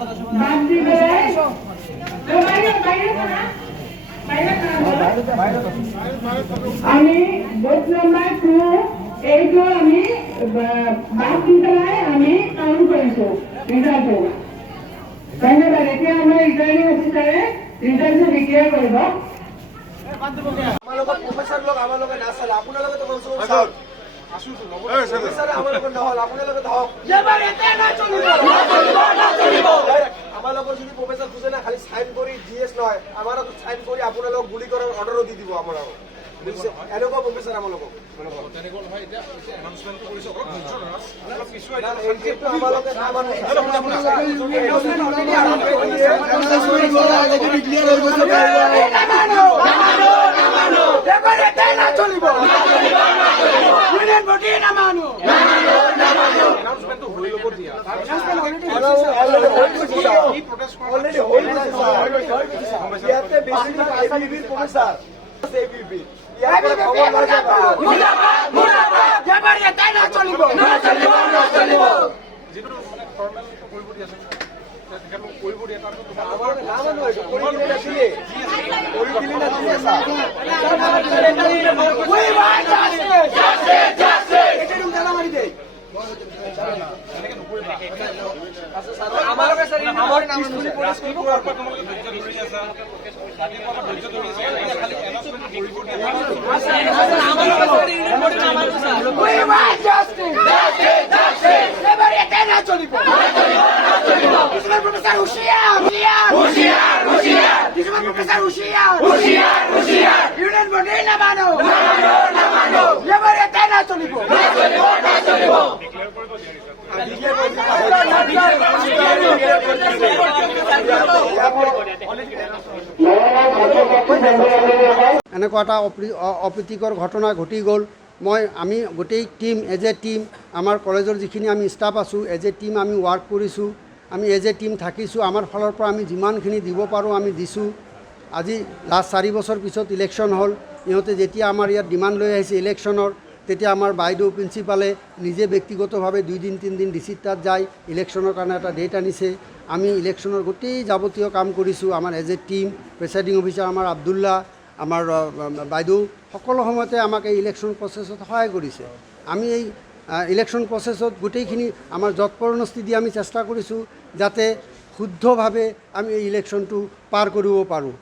বাদ দিলে আমি বুথ নাম্বাৰ 2 এইটো আমি বাদ দি পেলাই আমি কাউন্ট কৰিছোঁ ৰিজাল্টটো। ধন্যবাদ। এতিয়া আমাৰ ৰিটাৰ্নিং অফিচাৰে ৰিজাল্টটো ডিক্লেয়াৰ কৰিব। আমাৰ লগত প্ৰফেচাৰ লগ আমাৰ লগত নাচালে আপোনালোকে তো কমচে কম চাওক প্ৰফেচাৰ আমাৰ লগত নহল আপোনালোকে থাকক আমাৰ লগত যদি প্ৰফেচাৰ খুঁজে না খালি চাইন কৰি জিএছ নহয় আমাৰ চাইন কৰি আপোনালোকক গুলি কৰাৰ অৰ্ডাৰো দি দিব আমাৰ লগত এনেকুৱা প্ৰফেচাৰ আমাৰ লগত এনেকুৱা এটা অপ্ৰীতিকৰ ঘটনা ঘটি গ'ল। আমি গোটেই টিম এজ এ টিম আমাৰ কলেজৰ যিখিনি আমি ষ্টাফ আছোঁ এজ এ টিম আমি ৱৰ্ক কৰিছোঁ, আমি এজ এ টিম থাকিছোঁ। আমাৰ ফালৰ পৰা আমি যিমানখিনি দিব পাৰোঁ আমি দিছোঁ। আজি লাষ্ট 4 বছৰ পিছত ইলেকশ্যন হ'ল। ইহঁতে যেতিয়া আমাৰ ইয়াত ডিমাণ্ড লৈ আহিছে ইলেকশ্যনৰ, তেতিয়া আমাৰ বাইদেউ প্ৰিন্সিপালে নিজে ব্যক্তিগতভাৱে 2 দিন 3 দিন ডিচিত তাত যায় ইলেকশ্যনৰ কাৰণে এটা ডেট আনিছে। আমি ইলেকশ্যনৰ গোটেই যাৱতীয় কাম কৰিছোঁ আমাৰ এজ এ টিম। প্ৰেচাইডিং অফিচাৰ আমাৰ আব্দুল্লা, আমাৰ বাইদেউ সকলো সময়তে আমাক এই ইলেকশ্যন প্ৰচেছত সহায় কৰিছে। আমি এই ইলেকশ্যন প্ৰচেছত গোটেইখিনি আমাৰ যৎপৰোনাস্তি দি আমি চেষ্টা কৰিছোঁ যাতে শুদ্ধভাৱে আমি এই ইলেকশ্যনটো পাৰ কৰিব পাৰোঁ।